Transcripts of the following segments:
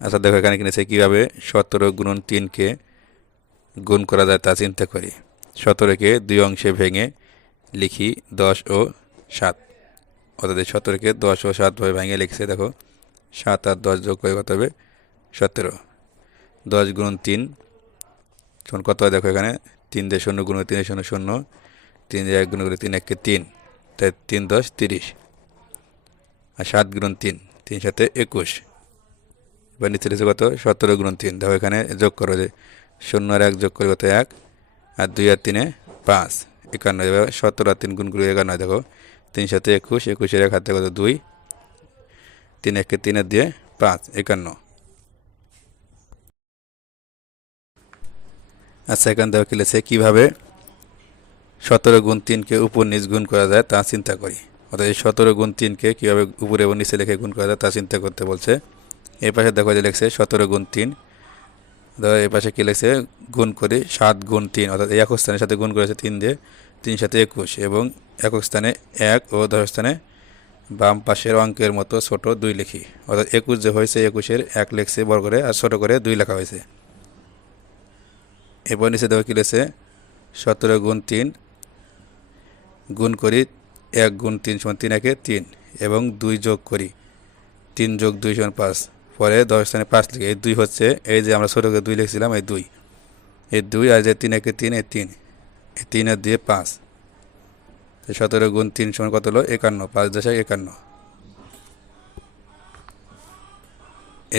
আচ্ছা দেখো এখানে কিনেছে কীভাবে সতেরো গুণন তিনকে গুণ করা যায় তা চিন্তা করি। সতেরোকে দুই অংশে ভেঙে লিখি দশ ও সাত। অর্থাৎ সতেরোকে দশ ও সাত ভাবে ভেঙে লিখছে, দেখো। সাত আর দশ যোগ করে কত হবে? সতেরো। দশ গুণন তিন, তখন কত হয় দেখো এখানে? তিন দিয়ে শূন্য গুণ তিন, শূন্য শূন্য। তিন দিয়ে এক গুণ করে তিন এককে তিন। তাই তিন, দশ, তিরিশ। আর সাত গুণন তিন তিন সাথে একুশ। এবার নিচে রয়েছে কত? সতেরো গুণ তিন। দেখো এখানে যোগ করো যে শূন্য আর এক যোগ করে কত? এক। আর দুই আর তিনে পাঁচ। একান্ন। এবার সতেরো আর তিন গুণ করে একান্ন। দেখো তিন সাথে একুশ, একুশের এক হাতে কত? দুই। তিন একে তিনের দিয়ে পাঁচ। একান্ন। আচ্ছা এখান থেকে খেলেছে কীভাবে সতেরো গুণ তিনকে উপর নিচ গুণ করা যায় তা চিন্তা করি। অর্থাৎ এই সতেরো গুণ তিনকে কীভাবে উপরে এবং নিচে লিখে গুণ করা যায় তা চিন্তা করতে বলছে। এই পাশে দেখো যে লিখছে সতেরো গুণ তিন। ধরো এই পাশে কী লিখছে? গুণ করি সাত গুণ তিন, অর্থাৎ একক স্থানের সাথে গুণ করেছে তিন দিয়ে তিন সাথে একুশ এবং একক স্থানে এক ও দশ স্থানে বাম পাশের অঙ্কের মতো ছোট দুই লিখি। অর্থাৎ একুশ যে হয়েছে, একুশের এক লিখছে বড় করে আর ছোট করে দুই লেখা হয়েছে। এরপর নিচে দেখো কী লিখছে? সতেরো গুণ তিন গুণ করি এক গুণ তিন সমান তিন একে তিন এবং দুই যোগ করি তিন যোগ দুই সমান পাঁচ। পরে দশ স্থানে পাঁচ লিখে, এই দুই হচ্ছে, এই যে আমরা ছোটোকে দুই লিখছিলাম, এই দুই। এই দুই আর যে তিন, একে তিন, এই তিন। এই তিন আর দিয়ে পাঁচ। সতেরো গুণ তিন সমান কত হলো? একান্ন, পাঁচ দশে একান্ন।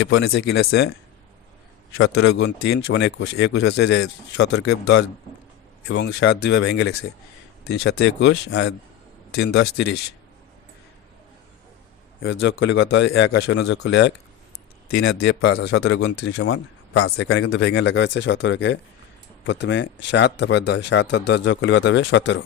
এরপর নিচে কী লেছে সতেরো গুণ তিন সমান একুশ। একুশ হচ্ছে যে সতেরোকে দশ এবং সাত দুইভাবে ভেঙে লেগছে তিন সাথে একুশ আর তিন দশ তিরিশ। এবার যোগ করলে কত হয়? এক আর শূন্য যোগ করলে এক। তিন আর দিয়ে পাঁচ, আর সতেরো গুণ তিন সমান পাঁচ। এখানে কিন্তু ভেঙে লেখা হয়েছে সতেরোকে প্রথমে সাত, তারপর দশ। সাত আর দশ যোগ করলে কত হবে? সতেরো।